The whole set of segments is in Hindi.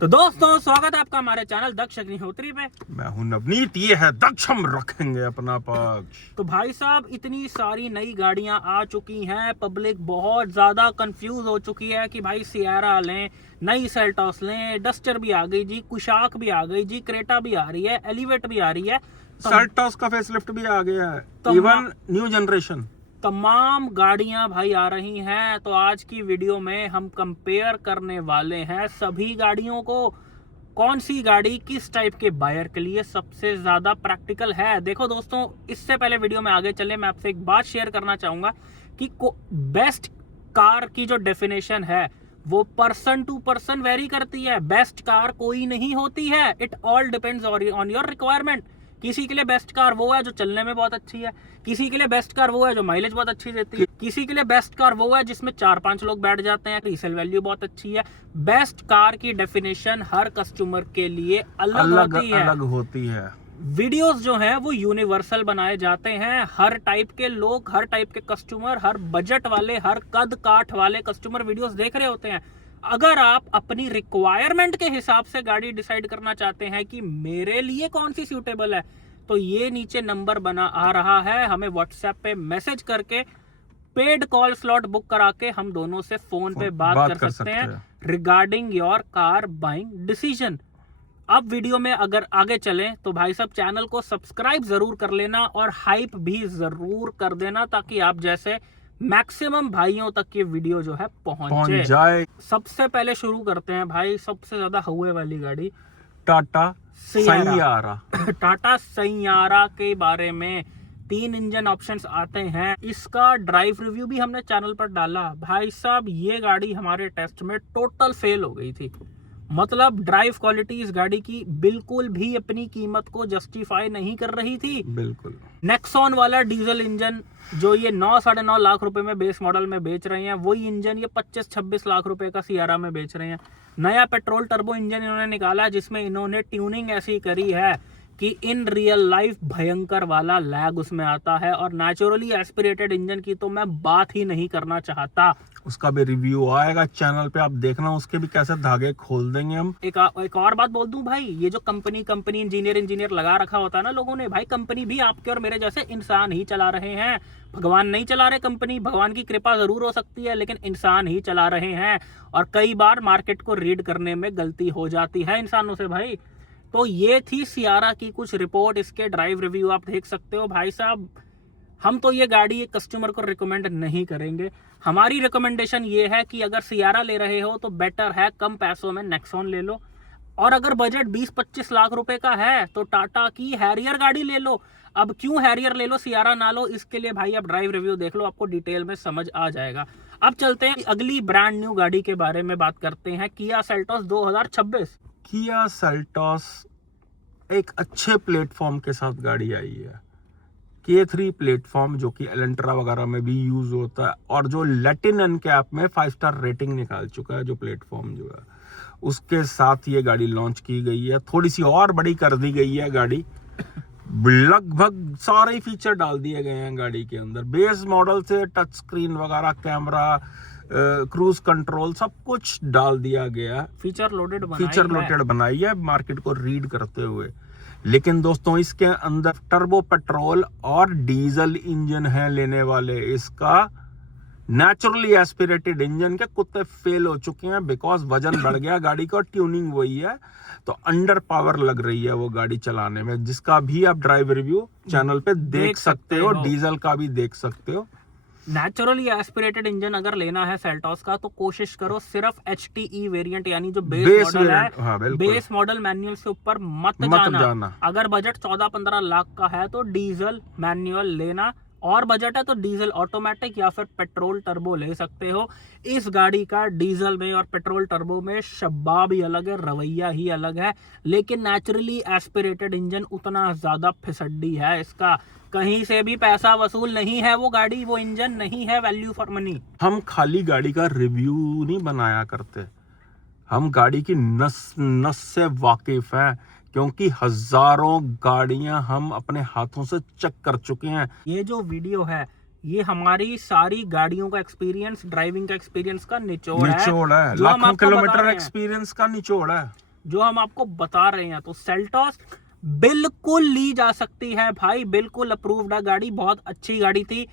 तो दोस्तों स्वागत है आपका हमारे चैनल दक्ष अग्निहोत्री पे। मैं हूं नवनीत, ये है दक्ष, हम रखेंगे अपना पक्ष। तो भाई साहब इतनी सारी नई गाड़ियां आ चुकी हैं, पब्लिक बहुत ज्यादा कंफ्यूज हो चुकी है कि भाई सियारा लें, नई सेल्टॉस लें, डस्टर भी आ गई जी, कुशाक भी आ गई जी, क्रेटा भी आ रही है, एलिवेट भी आ रही है, सेल्टॉस का फेसलिफ्ट भी आ गया है, इवन न्यू जनरेशन तमाम गाड़ियां भाई आ रही हैं। तो आज की वीडियो में हम कंपेयर करने वाले हैं सभी गाड़ियों को, कौन सी गाड़ी किस टाइप के बायर के लिए सबसे ज्यादा प्रैक्टिकल है। देखो दोस्तों, इससे पहले वीडियो में आगे चले मैं आपसे एक बात शेयर करना चाहूंगा कि बेस्ट कार की जो डेफिनेशन है वो पर्सन टू पर्सन वेरी करती है। बेस्ट कार कोई नहीं होती है, it all depends on your requirement. किसी के लिए बेस्ट कार वो है जो चलने में बहुत अच्छी है, किसी के लिए बेस्ट कार वो है जो माइलेज बहुत अच्छी देती है, किसी के लिए बेस्ट कार वो है जिसमें 4-5 लोग बैठ जाते हैं, रीसेल वैल्यू बहुत अच्छी है। बेस्ट कार की डेफिनेशन हर कस्टमर के लिए अलग होती है। वीडियोस जो हैं वो यूनिवर्सल बनाए जाते हैं। हर टाइप के लोग, हर टाइप के कस्टमर, हर बजट वाले, हर कद काठ वाले कस्टमर वीडियोस देख रहे होते हैं। अगर आप अपनी रिक्वायरमेंट के हिसाब से गाड़ी डिसाइड करना चाहते हैं कि मेरे लिए कौन सी सूटेबल है, तो ये नीचे नंबर बना आ रहा है, हमें व्हाट्सएप पे मैसेज करके पेड कॉल स्लॉट बुक करा के हम दोनों से फोन पे बात कर सकते हैं regarding your car buying decision. अब वीडियो में अगर आगे चलें तो भाई साहब चैनल को सब्सक्राइब जरूर कर लेना और हाइप भी जरूर कर देना ताकि आप जैसे मैक्सिमम भाइयों तक ये वीडियो जो है पहुंच जाए। सबसे पहले शुरू करते हैं भाई सबसे ज्यादा हुए वाली गाड़ी टाटा सैयारा। टाटा सैयारा के बारे में 3 इंजन ऑप्शंस आते हैं। इसका ड्राइव रिव्यू भी हमने चैनल पर डाला। भाई साहब ये गाड़ी हमारे टेस्ट में टोटल फेल हो गई थी। मतलब ड्राइव क्वालिटी इस गाड़ी की बिल्कुल भी अपनी कीमत को जस्टिफाई नहीं कर रही थी। बिल्कुल। नेक्सॉन वाला डीजल इंजन जो ये 9-9.5 लाख रुपए में बेस मॉडल में बेच रहे हैं, वही इंजन ये 25-26 लाख रुपए का सियारा में बेच रहे हैं। नया पेट्रोल टर्बो इंजन इन्होंने निकाला जिसमें इन्होंने ट्यूनिंग ऐसी करी है कि इन रियल लाइफ भयंकर वाला लैग उसमें आता है। और नेचुरली एस्पिरेटेड इंजन की तो मैं बात ही नहीं करना चाहता। उसका भी रिव्यू आएगा चैनल पे, आप देखना उसके भी कैसे धागे खोल देंगे हम। एक और बात बोल दूं भाई, ये जो कंपनी इंजीनियर लगा रखा होता है ना लोगों ने, भाई कंपनी भी आपके और मेरे जैसे इंसान ही चला रहे हैं। भगवान नहीं चला रहे कंपनी, भगवान की कृपा जरूर हो सकती है लेकिन इंसान ही चला रहे हैं। और कई बार मार्केट को रीड करने में गलती हो जाती है इंसानों से भाई। तो ये थी सियारा की कुछ रिपोर्ट, इसके ड्राइव रिव्यू आप देख सकते हो। भाई साहब हम तो ये गाड़ी एक कस्टमर को रिकमेंड नहीं करेंगे। हमारी रिकमेंडेशन ये है कि अगर सियारा ले रहे हो तो बेटर है कम पैसों में नेक्सॉन ले लो, और अगर बजट 20-25 लाख रुपए का है तो टाटा की हैरियर गाड़ी ले लो। अब क्यों हैरियर ले लो सियारा ना लो, इसके लिए भाई आप ड्राइव रिव्यू देख लो, आपको डिटेल में समझ आ जाएगा। अब चलते हैं अगली ब्रांड न्यू गाड़ी के बारे में बात करते हैं, किया सेल्टॉस 2026। किया सेल्टॉस एक अच्छे प्लेटफॉर्म के साथ गाड़ी आई है। K3 प्लेटफॉर्म जो कि एलेंट्रा वगैरह में भी यूज होता है और जो लैटिन एनकैप में 5 स्टार रेटिंग निकाल चुका है, जो प्लेटफॉर्म जो है उसके साथ ये गाड़ी लॉन्च की गई है। थोड़ी सी और बड़ी कर दी गई है गाड़ी, लगभग सारे ही फीचर डाल दिए गए हैं गाड़ी के अंदर। बेस मॉडल से टच स्क्रीन वगैरह, कैमरा, क्रूज कंट्रोल सब कुछ डाल दिया गया। फीचर लोडेड बनाई है मार्केट को रीड करते हुए। लेकिन दोस्तों इसके अंदर टर्बो पेट्रोल और डीजल इंजन है लेने वाले। इसका नेचुरली एस्पिरेटेड इंजन के कुत्ते फेल हो चुके हैं बिकॉज वजन बढ़ गया गाड़ी का, ट्यूनिंग वही है, तो अंडर पावर लग रही है वो गाड़ी चलाने में, जिसका भी आप ड्राइव रिव्यू चैनल पे देख सकते हो। डीजल का भी देख सकते हो। नेचुरली एस्पिरेटेड इंजन अगर लेना है सेल्टॉस का तो कोशिश करो सिर्फ HTE वेरिएंट यानी जो बेस मॉडल है, हाँ, बेस मॉडल मैनुअल से ऊपर मत जाना। अगर बजट 14-15 लाख का है तो डीजल मैनुअल लेना, और बजट है तो डीजल ऑटोमेटिक या फिर पेट्रोल टर्बो ले सकते हो। इस गाड़ी का डीजल में और पेट्रोल टर्बो में शब्बाब ही अलग है, रवैया ही अलग है, लेकिन नेचुरली एस्पिरेटेड इंजन उतना ज्यादा फिसड्डी है इसका, कहीं से भी पैसा वसूल नहीं है वो गाड़ी, वो इंजन नहीं है वैल्यू फॉर मनी। हम खाली गाड़ी का रिव्यू नहीं बनाया करते, हम गाड़ी की नस से वाकिफ हैं, क्योंकि हजारों गाड़ियां हम अपने हाथों से चेक कर चुके हैं। ये जो वीडियो है ये हमारी सारी गाड़ियों का एक्सपीरियंस, ड्राइविंग का एक्सपीरियंस का निचोड़ है। लाखों किलोमीटर एक्सपीरियंस का निचोड़ है। जो हम आपको बता रहे हैं। तो सेल्टॉस बिल्कुल ली जा सकती है भाई, बिल्कुल अप्रूव्ड है गाड़ी, बहुत अच्छी गाड़ी थी,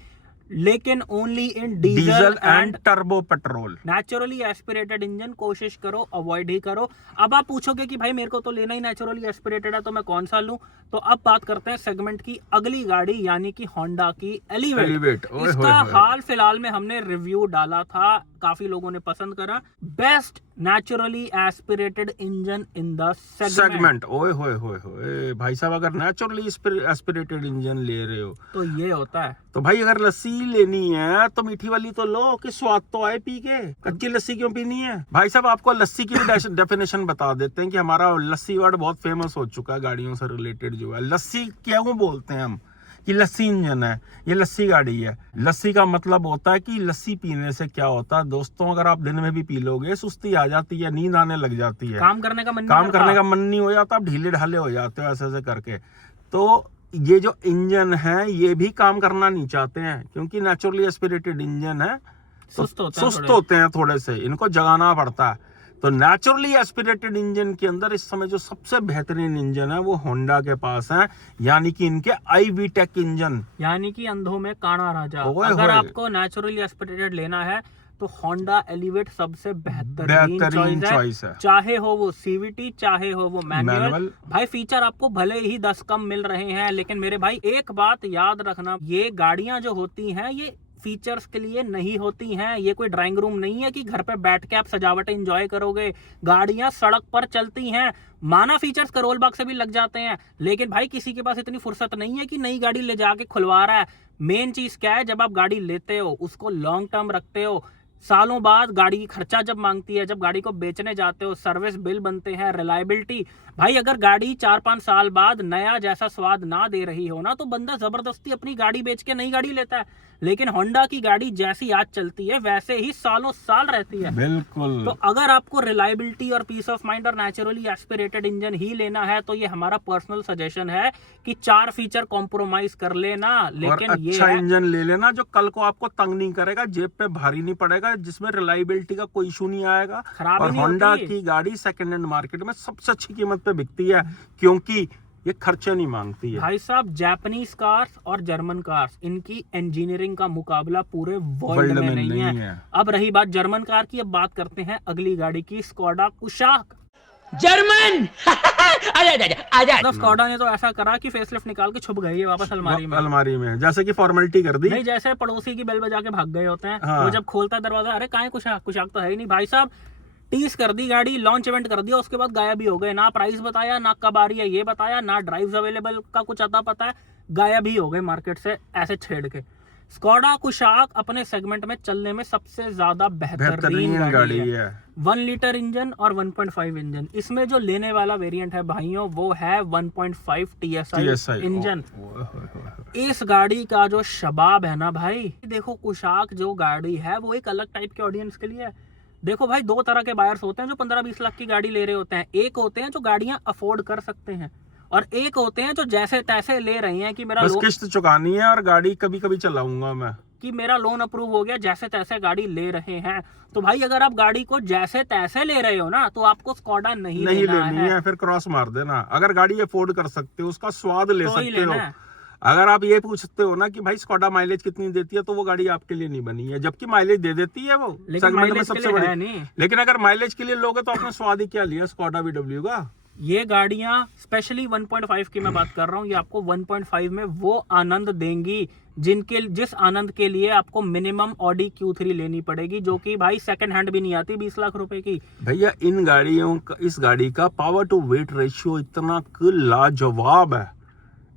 लेकिन only in diesel diesel and and turbo petrol. Naturally aspirated engine कोशिश करो, अवॉइड ही करो। अब आप पूछोगे कि भाई मेरे को तो लेना ही नेचुरली एस्पिरेटेड है, तो मैं कौन सा लूं? तो अब बात करते हैं सेगमेंट की अगली गाड़ी, यानी कि होंडा की एलिवेट। इसका हाल फिलहाल में हमने रिव्यू डाला था, काफी लोगों ने पसंद करा। Best naturally aspirated engine in the segment. ओए होए होए होए भाई साहब, अगर नेचुरली एस्पिरेटेड इंजन ले रहे हो तो ये होता है। तो भाई अगर लस्सी लेनी है तो मीठी वाली तो लो, कि स्वाद तो आए पी के, कच्ची लस्सी क्यों पीनी है? भाई साहब आपको लस्सी की भी डेफिनेशन बता देते हैं कि हमारा लस्सी वर्ड बहुत फेमस हो चुका है गाड़ियों से रिलेटेड। जो है लस्सी क्यों बोलते हैं हम कि लस्सी इंजन है, ये लस्सी गाड़ी है। लस्सी का मतलब होता है कि लस्सी पीने से क्या होता है दोस्तों, अगर आप दिन में भी पी लोगे सुस्ती आ जाती है, नींद आने लग जाती है, काम करने का मन नहीं हो जाता, आप ढीले ढाले हो जाते हो ऐसे ऐसे करके। तो ये जो इंजन है ये भी काम करना नहीं चाहते हैं, क्योंकि नेचुरली एस्पिरेटेड इंजन है, सुस्त होते हैं थोड़े से, इनको जगाना पड़ता है। तो नेचुरली एस्पिरेटेड इंजन के अंदर इस समय जो सबसे बेहतरीन इंजन है वो होंडा के पास है, यानी कि इनके iVTEC इंजन, यानी कि अंधों में काना राजा। अगर आपको नेचुरली एस्पिरेटेड लेना है तो होंडा एलिवेट सबसे बेहतरीन चॉइस है, चाहे हो वो सीवीटी चाहे हो वो मैनुअल। भाई फीचर आपको भले ही 10 कम मिल रहे हैं, लेकिन मेरे भाई एक बात याद रखना, ये गाड़ियां जो होती हैं ये फीचर्स के लिए नहीं होती हैं। ये कोई ड्राइंग रूम नहीं है कि घर पे बैठ के आप सजावट एंजॉय करोगे। गाड़ियां सड़क पर चलती हैं, माना फीचर्स करोल बाग से भी लग जाते हैं, लेकिन भाई किसी के पास इतनी फुर्सत नहीं है कि नई गाड़ी ले जाके खुलवा रहा है। मेन चीज क्या है, जब आप गाड़ी लेते हो उसको लॉन्ग टर्म रखते हो, सालों बाद गाड़ी की खर्चा जब मांगती है, जब गाड़ी को बेचने जाते हो सर्विस बिल बनते हैं, रिलायबिलिटी। भाई अगर गाड़ी 4-5 साल बाद नया जैसा स्वाद ना दे रही हो ना, तो बंदा जबरदस्ती अपनी गाड़ी बेच के नई गाड़ी लेता है। लेकिन होंडा की गाड़ी जैसी आज चलती है वैसे ही सालों साल रहती है। बिल्कुल। तो अगर आपको रिलायबिलिटी और पीस ऑफ माइंड और नेचुरली एस्पिरेटेड इंजन ही लेना है तो ये हमारा पर्सनल सजेशन है कि 4 फीचर कॉम्प्रोमाइज कर लेना, लेकिन और अच्छा इंजन ले लेना जो कल को आपको तंग नहीं करेगा, जेब पे भारी नहीं पड़ेगा, जिसमें रिलायबिलिटी का कोई इशू नहीं आएगा। और होंडा की गाड़ी सेकंड हैंड मार्केट में सबसे अच्छी कीमत पे बिकती है, क्योंकि ये खर्चा नहीं मांगती है। भाई साहब जापानीज कार्स और जर्मन कार्स, इनकी इंजीनियरिंग का मुकाबला पूरे वर्ल्ड में नहीं है। अब रही बात जर्मन कार की, अब बात करते हैं अगली गाड़ी की, स्कोडा कुशाक। जर्मन आजा। स्कोडा ने तो ऐसा करा कि फेसलिफ्ट निकाल के छुप गई है वापस अलमारी में, जैसे कि फॉर्मेलिटी कर दी। नहीं, जैसे पड़ोसी की बेल बजा के भाग गए होते हैं। हाँ। वो जब खोलता है दरवाजा, अरे कहाँ है कुशाक? कुशाक तो है ही नहीं। भाई साहब टीस कर दी गाड़ी, लॉन्च इवेंट कर दिया, उसके बाद गायब ही हो गए। ना प्राइस बताया, ना कब आ रही है ये बताया, ना ड्राइव्स अवेलेबल का कुछ अता पता है, गायब ही हो गए मार्केट से ऐसे छेड़ के। स्कोडा कुशाक अपने सेगमेंट में चलने में सबसे ज्यादा बेहतरीन गाड़ी है। 1 लीटर इंजन और 1.5 इंजन। इसमें जो लेने वाला वेरिएंट है भाइयों वो है 1.5 TSI इंजन। इस गाड़ी का जो शबाब है ना भाई, देखो कुशाक जो गाड़ी है वो एक अलग टाइप के ऑडियंस के लिए है। देखो भाई, 2 तरह के बायर्स होते हैं जो 15-20 लाख की गाड़ी ले रहे होते हैं। एक होते हैं जो गाड़ियां अफोर्ड कर सकते हैं, और एक होते हैं जो जैसे तैसे ले रहे हैं कि मेरा बस किस्त चुकानी है और गाड़ी कभी कभी चलाऊंगा मैं, कि मेरा लोन अप्रूव हो गया, जैसे तैसे गाड़ी ले रहे हैं। तो भाई अगर आप गाड़ी को जैसे तैसे ले रहे हो ना, तो आपको स्कोडा नहीं लेनी है, फिर क्रॉस मार देना। अगर गाड़ी अफोर्ड कर सकते हो, उसका स्वाद ले सकते हो। है। अगर आप ये पूछते हो ना कि भाई स्कोडा माइलेज कितनी देती है, तो वो गाड़ी आपके लिए नहीं बनी है, जबकि माइलेज दे देती है वो, सेगमेंट में सबसे बड़ी। लेकिन अगर माइलेज के लिए लोगे तो आपने स्वाद ही क्या लिया स्कोडा VW का। ये गाड़ियां स्पेशली 1.5 की मैं बात कर रहा हूँ, ये आपको 1.5 में वो आनंद देंगी जिस आनंद के लिए आपको मिनिमम ऑडी Q3 लेनी पड़ेगी, जो कि भाई सेकंड हैंड भी नहीं आती 20 लाख रुपए की। भैया इन गाड़ियों का, इस गाड़ी का पावर टू वेट रेशियो इतना लाजवाब है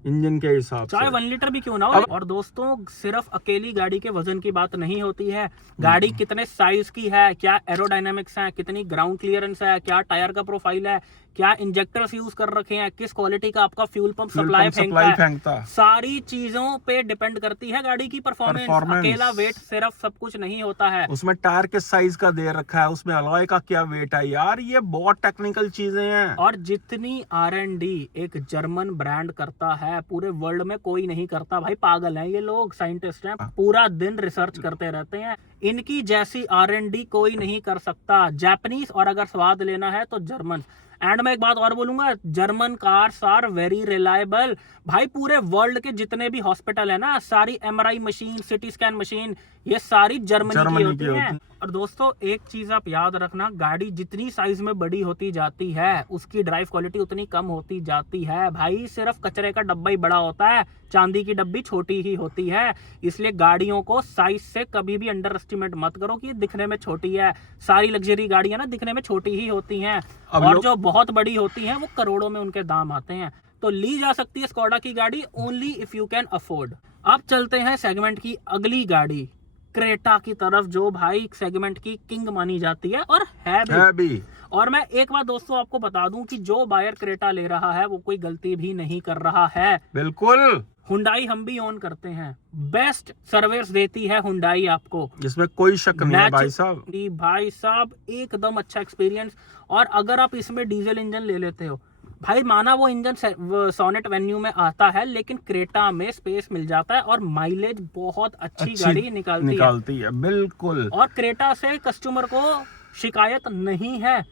इंजन के हिसाब से, चाहे 1 लीटर भी क्यों ना हो। और दोस्तों सिर्फ अकेली गाड़ी के वजन की बात नहीं होती है, गाड़ी कितने साइज की है, क्या एरोडायनामिक्स है, कितनी ग्राउंड क्लियरेंस है, क्या टायर का प्रोफाइल है, क्या इंजेक्टर्स यूज कर रखे हैं, किस क्वालिटी का आपका फ्यूल पंप सप्लाई फेंकता है, सारी चीजों पे डिपेंड करती है गाड़ी की परफॉर्मेंस। अकेला वेट सिर्फ सब कुछ नहीं होता है। उसमें टायर के साइज का दे रखा है, उसमें अलॉय का क्या वेट है, यार ये बहुत टेक्निकल चीजें हैं। और जितनी R&D एक जर्मन ब्रांड करता है पूरे वर्ल्ड में कोई नहीं करता। भाई पागल है ये लोग, साइंटिस्ट हैं, पूरा दिन रिसर्च करते रहते हैं। इनकी जैसी R&D कोई नहीं कर सकता। जापानीज, और अगर स्वाद लेना है तो जर्मन। एंड मैं एक बात और बोलूंगा, German cars are very reliable भाई। पूरे वर्ल्ड के जितने भी हॉस्पिटल है ना, सारी MRI machine, CT scan machine, ये सारी जर्मनी की होती हैं। और दोस्तों एक चीज आप याद रखना, गाड़ी जितनी साइज में बड़ी होती जाती है उसकी ड्राइव क्वालिटी उतनी कम होती जाती है भाई। सिर्फ कचरे का डब्बा ही बड़ा होता है, चांदी की डब्बी छोटी ही होती है। इसलिए गाड़ियों को साइज से कभी भी अंडर एस्टिमेट मत करो कि दिखने में छोटी है। सारी लग्जरी गाड़ियां ना दिखने में छोटी ही होती हैं, और जो बहुत बड़ी होती हैं वो करोड़ों में उनके दाम आते हैं। तो ली जा सकती है स्कोडा की गाड़ी only if you can afford. अब चलते हैं सेगमेंट की अगली गाड़ी क्रेटा की तरफ, जो भाई सेगमेंट की किंग मानी जाती है और है भी। और मैं एक बात दोस्तों आपको बता दूं कि जो बायर क्रेटा ले रहा है वो कोई गलती भी नहीं कर रहा है। बिल्कुल। हुंडई हम भी ओन करते हैं, बेस्ट सर्विस देती है हुंडई आपको, इसमें कोई शक नहीं है भाई साहब। भाई साहब एकदम अच्छा एक्सपीरियंस। और अगर आप इसमें डीजल इंजन ले लेते हो भाई, माना वो इंजन सोनेट वेन्यू में आता है, लेकिन क्रेटा में स्पेस मिल जाता है और माइलेज बहुत अच्छी गाड़ी निकालती है। बिल्कुल। और क्रेटा से कस्टमर को शिकायत नहीं है।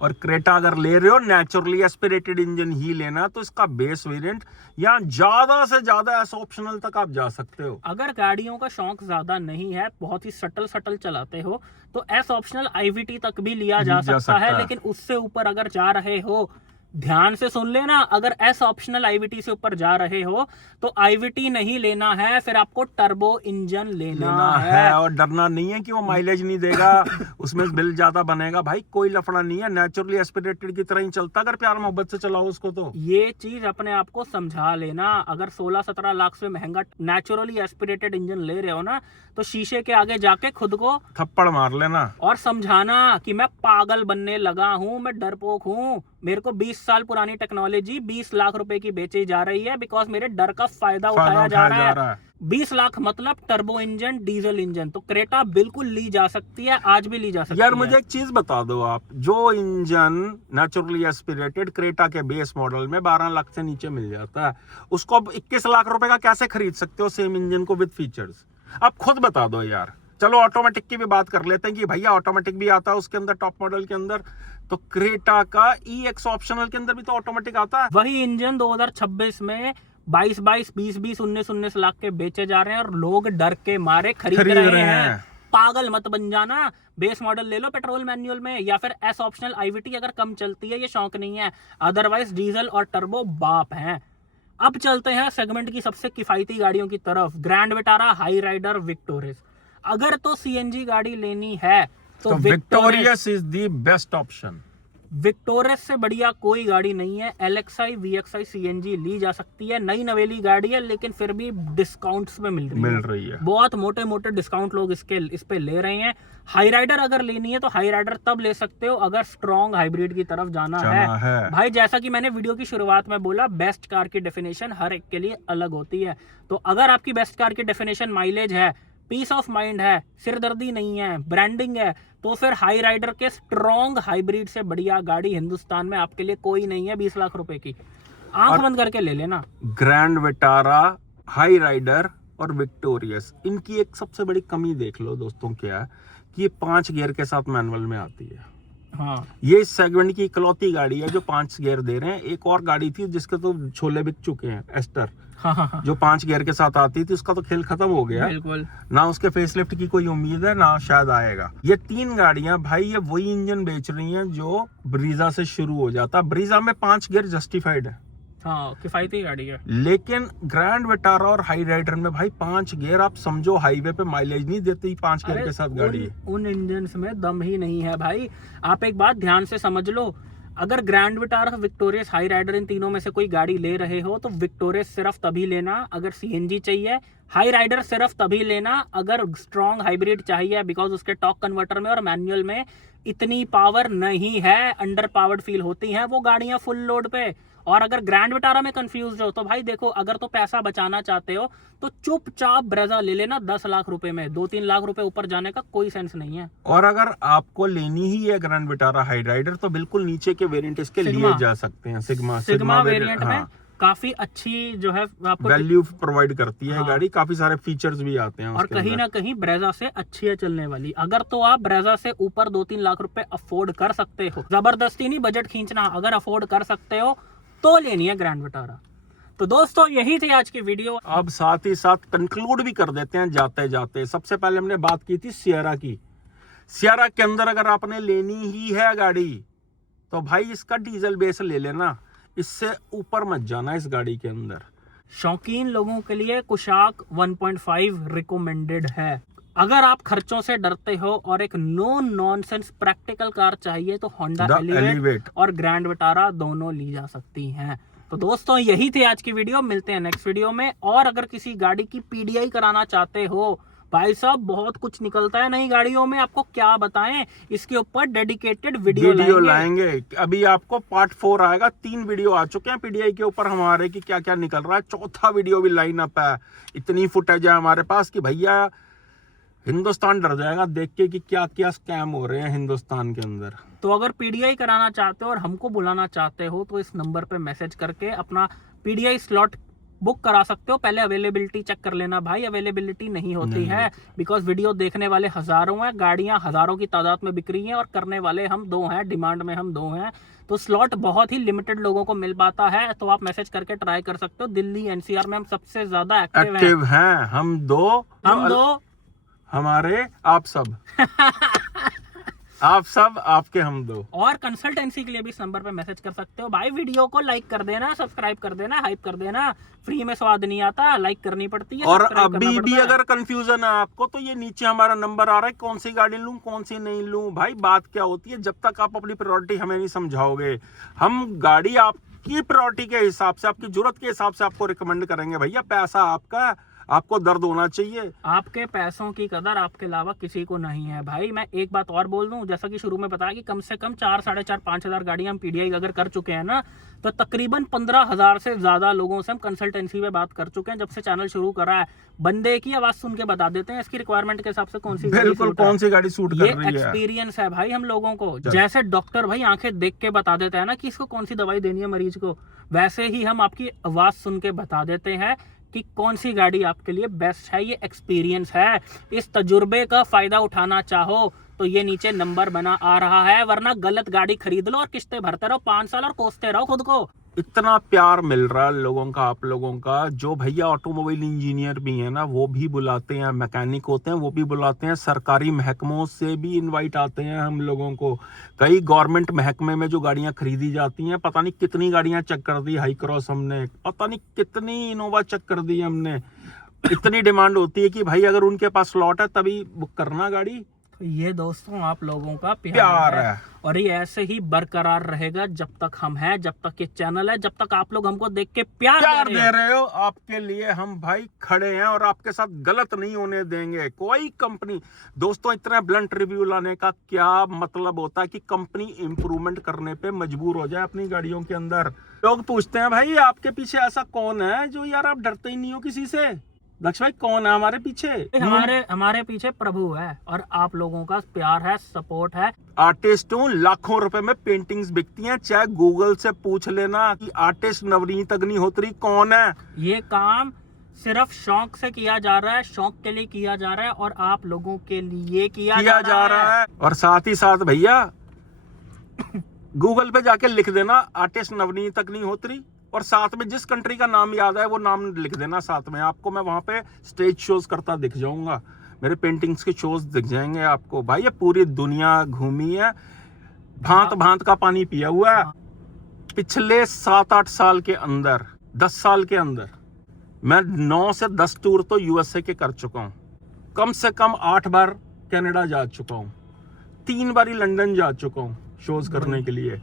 और क्रेटा अगर ले रहे हो नेचुरली एस्पिरेटेड इंजन ही लेना, तो इसका बेस वेरिएंट या ज्यादा से ज्यादा एस ऑप्शनल तक आप जा सकते हो। अगर गाड़ियों का शौक ज्यादा नहीं है, बहुत ही सटल चलाते हो, तो एस ऑप्शनल आईवीटी तक भी लिया जा सकता है। लेकिन उससे ऊपर अगर जा रहे हो, ध्यान से सुन लेना, अगर एस ऑप्शनल आईवीटी से ऊपर जा रहे हो तो आईवीटी नहीं लेना है, फिर आपको टर्बो इंजन लेना है। और डरना नहीं है कि वो माइलेज नहीं देगा, उसमें बिल ज्यादा बनेगा। भाई कोई लफड़ा नहीं है, नेचुरली एस्पिरेटेड की तरह ही चलता अगर प्यार मोहब्बत से चलाओ उसको। तो ये चीज अपने आप को समझा लेना। अगर 16-17 लाख से महंगा नेचुरली एस्पिरेटेड इंजन ले रहे हो ना, तो शीशे के आगे जाके खुद को थप्पड़ मार लेना और समझाना कि मैं पागल बनने लगा हूँ, मैं डरपोक हूँ, मेरे को 20 साल पुरानी टेक्नोलॉजी 20 लाख रुपए की बेची जा रही है बिकॉज मेरे डर का फायदा उठाया जा रहा है। 20 लाख मतलब टर्बो इंजन, डीजल इंजन। तो क्रेटा बिल्कुल ली जा सकती है, आज भी ली जा सकती है। यार मुझे एक चीज बता दो आप, जो इंजन नेचुरली एस्पिरेटेड क्रेटा के बेस मॉडल में 12 लाख से नीचे मिल जाता है, उसको अब 21 लाख रुपए का कैसे खरीद सकते हो सेम इंजन को विद फीचर्स? आप खुद बता दो यार। चलो ऑटोमेटिक की भी बात कर लेते हैं कि भैया ऑटोमेटिक भी आता है उसके अंदर, टॉप मॉडल के अंदर। तो क्रेटा का EX ऑप्शनल के अंदर भी तो ऑटोमेटिक आता है। वही इंजन 2026 में 22, 20, 19 लाख के बेचे जा रहे हैं और लोग डर के मारे खरीद रहे हैं। पागल मत बन जाना, बेस मॉडल ले लो पेट्रोल मैनुअल में, या फिर एस ऑप्शनल आईवीटी अगर कम चलती है, ये शौक नहीं है, अदरवाइज डीजल और टर्बो बाप हैं। अब चलते हैं सेगमेंट की सबसे किफायती गाड़ियों की तरफ, Grand Vitara, Hyryder, Victoris. अगर तो सीएनजी गाड़ी लेनी है तो Victoris is the best option. Victoris से बढ़िया कोई गाड़ी नहीं है। LXi, VXi सीएनजी ली जा सकती है, नई नवेली गाड़ी है, लेकिन फिर भी डिस्काउंट्स में मिल रही है। बहुत मोटे मोटे डिस्काउंट लोग इस पे ले रहे हैं। हाई राइडर अगर लेनी है तो हाई राइडर तब ले सकते हो अगर स्ट्रॉन्ग हाइब्रिड की तरफ जाना है। भाई जैसा कि मैंने वीडियो की शुरुआत में बोला, बेस्ट कार की डेफिनेशन हर एक के लिए अलग होती है। तो अगर आपकी बेस्ट कार की डेफिनेशन माइलेज है, पीस ऑफ माइंड है, सिरदर्दी नहीं है, ब्रांडिंग है, तो फिर हाई राइडर के स्ट्रॉन्ग हाइब्रिड से बढ़िया गाड़ी हिंदुस्तान में आपके लिए कोई नहीं है 20 लाख रुपए की। आंख बंद करके ले लेना। ग्रैंड विटारा, हाई राइडर और विक्टोरियस, इनकी एक सबसे बड़ी कमी देख लो दोस्तों क्या है कि ये 5 गियर के साथ मैनुअल में आती है। हाँ, ये इस सेगमेंट की इकलौती गाड़ी है जो 5 गियर दे रहे हैं। एक और गाड़ी थी जिसके तो छोले बिक चुके हैं, एस्टर, जो 5 गियर के साथ आती थी, उसका तो खेल खत्म हो गया। बिल्कुल। ना उसके फेसलिफ्ट की कोई उम्मीद है, ना शायद आएगा। ये 3 गाड़ियां भाई ये वही इंजन बेच रही हैं जो ब्रीजा से शुरू हो जाता। ब्रीजा में 5 गियर जस्टिफाइड है, हाँ, किफायती गाड़ी है। लेकिन ग्रैंड विटारा और हाई राइडर में भाई 5 गियर आप समझो हाईवे पे माइलेज नहीं देती 5 गियर के साथ गाड़ी। उन इंजन्स में दम ही नहीं है भाई। आप एक बात ध्यान से समझ लो, अगर Grand Vitara, Victoris, Hyryder इन तीनों में से कोई गाड़ी ले रहे हो तो विक्टोरियस सिर्फ तभी लेना अगर सीएनजी चाहिए, हाई राइडर सिर्फ तभी लेना अगर स्ट्रॉन्ग हाइब्रिड चाहिए, बिकॉज उसके टॉर्क कन्वर्टर में और मैनुअल में इतनी पावर नहीं है, अंडर पावर्ड फील होती हैं वो गाड़ियां फुल लोड पे। और अगर ग्रैंड विटारा में कंफ्यूज हो तो भाई देखो, अगर तो पैसा बचाना चाहते हो तो चुपचाप ब्रेजा ले लेना 10 लाख रुपए में, 2-3 लाख रुपए ऊपर जाने का कोई सेंस नहीं है। और अगर आपको लेनी ही है ग्रैंड विटारा हाई राइडर तो बिल्कुल नीचे के वेरिएंट इसके लिए जा सकते हैं। सिग्मा वेरिएंट में काफी अच्छी जो है आपको वैल्यू प्रोवाइड करती है हाँ। गाड़ी, काफी सारे फीचर्स भी आते हैं और उसके कहीं अंदर। ना कहीं ब्रेजा से अच्छी है चलने वाली। अगर तो आप ब्रेजा से ऊपर 2-3 लाख रुपए अफोर्ड कर सकते हो, जबरदस्ती नहीं बजट खींचना, अगर अफोर्ड कर सकते हो तो लेनी है ग्रैंड विटारा। तो दोस्तों यही थी आज की वीडियो। अब साथ ही साथ कंक्लूड भी कर देते हैं जाते जाते। सबसे पहले हमने बात की थी सियरा की। सियरा के अंदर अगर आपने लेनी ही है गाड़ी तो भाई इसका डीजल बेस ले लेना, इससे ऊपर मत जाना इस गाड़ी के अंदर। शौकीन लोगों के लिए कुशाक 1.5 रिकमेंडेड है। अगर आप खर्चों से डरते हो और एक नो नॉनसेंस प्रैक्टिकल कार चाहिए तो होंडा द एलिवेट एलिवेट और ग्रैंड विटारा दोनों ली जा सकती हैं। तो दोस्तों यही थी आज की वीडियो, मिलते हैं नेक्स्ट वीडियो में। और अगर किसी गाड़ी की पीडीआई कराना चाहते हो, भाई साहब बहुत कुछ निकलता है नई गाड़ियों में, आपको क्या बताएं, इसके ऊपर डेडिकेटेड वीडियो लाएंगे। अभी आपको पार्ट 4 आएगा, 3 वीडियो आ चुके हैं पीडीआई के ऊपर हमारे की क्या क्या निकल रहा है। 4था वीडियो भी लाइन अप है। इतनी फुटेज है हमारे पास कि भैया हिंदुस्तान डर जाएगा देख के कि क्या क्या स्कैम हो रहे हैं हिंदुस्तान के अंदर। तो अगर पीडीआई कराना चाहते हो और हमको बुलाना चाहते हो तो इस नंबर पे मैसेज करके अपना पीडीआई स्लॉट बुक करा सकते हो। पहले अवेलेबिलिटी चेक कर लेना भाई, अवेलेबिलिटी नहीं होती है, बिकॉज वीडियो देखने वाले हजारों हैं, गाड़ियां हजारों की तादाद में बिक रही हैं और करने वाले हम 2 हैं, डिमांड में हम 2 हैं, तो स्लॉट बहुत ही लिमिटेड लोगों को मिल पाता है। तो आप मैसेज करके ट्राई कर सकते हो। दिल्ली एनसीआर में हम सबसे ज्यादा एक्टिव हैं। हम दो हमारे आप सब आप सब आपके हम दो। और कंसल्टेंसी के लिए भी इस नंबर पे मैसेज कर सकते हो। भाई वीडियो को लाइक कर देना, सब्सक्राइब कर देना, हाइप कर देना, फ्री में स्वाद नहीं आता, लाइक करनी पड़ती है। और सब्सक्राइब अभी करना भी पड़ता है। अगर कंफ्यूजन है आपको तो ये नीचे हमारा नंबर आ रहा है, कौन सी गाड़ी लूं कौन सी नहीं लूं। भाई बात क्या होती है, जब तक आप अपनी प्रायोरिटी हमें नहीं समझाओगे, हम गाड़ी आपकी प्रायोरिटी के हिसाब से, आपकी जरूरत के हिसाब से आपको रिकमेंड करेंगे। भैया पैसा आपका, आपको दर्द होना चाहिए। आपके पैसों की कदर आपके अलावा किसी को नहीं है। भाई मैं एक बात और बोल दूं, जैसा कि शुरू में बताया कि कम से कम 4, 4.5, 5,000 गाड़ियां हम पीडीआई अगर कर चुके हैं ना, तो तकरीबन 15,000 से ज्यादा लोगों से हम कंसल्टेंसी में बात कर चुके हैं जब से चैनल शुरू करा है। बंदे की आवाज सुन के बता देते हैं इसकी रिक्वायरमेंट के हिसाब से कौन सी बिल्कुल कौन सी गाड़ी सूट कर रही है। एक्सपीरियंस है भाई हम लोगों को। जैसे डॉक्टर भाई आंखें देख के बता देता है ना कि इसको कौन सी दवाई देनी है मरीज को, वैसे ही हम आपकी आवाज सुन के बता देते हैं कि कौन सी गाड़ी आपके लिए बेस्ट है। ये एक्सपीरियंस है। इस तजुर्बे का फायदा उठाना चाहो तो ये नीचे नंबर बना आ रहा है, वरना गलत गाड़ी खरीद लो और किस्तें भरते रहो 5 साल और कोसते रहो खुद को। इतना प्यार मिल रहा है लोगों का, आप लोगों का। जो भैया ऑटोमोबाइल इंजीनियर भी है ना, वो भी बुलाते हैं, मैकेनिक होते हैं वो भी बुलाते हैं, सरकारी महकमों से भी इनवाइट आते हैं हम लोगों को। कई गवर्नमेंट महकमे में जो गाड़ियां खरीदी जाती हैं, पता नहीं कितनी गाड़ियां चेक कर दी हाई क्रॉस हमने, पता नहीं कितनी इनोवा चेक कर दी हमने। इतनी डिमांड होती है कि भाई अगर उनके पास स्लॉट है तभी बुक करना गाड़ी। तो ये दोस्तों आप लोगों का प्यार है और ये ऐसे ही बरकरार रहेगा जब तक हम हैं, जब तक ये चैनल है, जब तक आप लोग हमको देख के प्यार दे रहे हो। आपके लिए हम भाई खड़े हैं और आपके साथ गलत नहीं होने देंगे। कोई कंपनी, दोस्तों इतना ब्लंट रिव्यू लाने का क्या मतलब होता है कि कंपनी इंप्रूवमेंट करने पे मजबूर हो जाए अपनी गाड़ियों के अंदर। लोग पूछते हैं भाई आपके पीछे ऐसा कौन है जो यार आप डरते ही नहीं हो किसी से। दक्ष भाई कौन है हमारे पीछे? हमारे पीछे प्रभु है और आप लोगों का प्यार है, सपोर्ट है। आर्टिस्टों लाखों रुपए में पेंटिंग्स बिकती हैं, चाहे गूगल से पूछ लेना कि आर्टिस्ट नवनीत अग्निहोत्री कौन है। ये काम सिर्फ शौक से किया जा रहा है, शौक के लिए किया जा रहा है और आप लोगों के लिए किया जा रहा है। और साथ ही साथ भैया गूगल पे जाके लिख देना आर्टिस्ट नवनीत अग्निहोत्री और साथ में जिस कंट्री का नाम याद है वो नाम लिख देना साथ में। आपको मैं वहां पे स्टेज शोज करता दिख जाऊंगा, मेरे पेंटिंग्स के शोज दिख जाएंगे आपको। भाई ये पूरी दुनिया घूमी है, भांत भांत का पानी पिया हुआ है। पिछले 7-8 साल के अंदर, 10 साल के अंदर मैं 9 से 10 टूर तो यूएसए के कर चुका हूँ। कम से कम 8 बार कनाडा जा चुका हूँ, 3 बारी लंदन जा चुका हूँ शोज करने के लिए,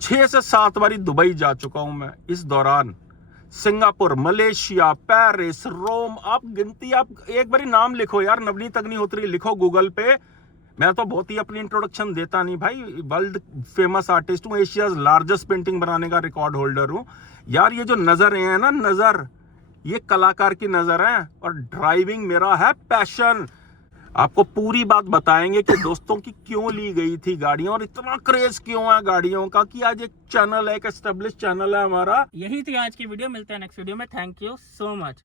6 से 7 बारी दुबई जा चुका हूं मैं। इस दौरान सिंगापुर, मलेशिया, पेरिस, रोम, आप गिनती, आप एक बारी नाम लिखो यार, नवनीत अग्निहोत्री लिखो गूगल पे। मैं तो बहुत ही अपनी इंट्रोडक्शन देता नहीं भाई, वर्ल्ड फेमस आर्टिस्ट हूँ, एशियाज लार्जेस्ट पेंटिंग बनाने का रिकॉर्ड होल्डर हूँ यार। ये जो नजर है ना, नजर, ये कलाकार की नजर है और ड्राइविंग मेरा है पैशन। आपको पूरी बात बताएंगे कि दोस्तों की क्यों ली गई थी गाड़ियां और इतना क्रेज क्यों है गाड़ियों का, कि आज एक चैनल है, एक एस्टेब्लिश चैनल है हमारा। यही थी आज की वीडियो, मिलते हैं नेक्स्ट वीडियो में। Thank you so much.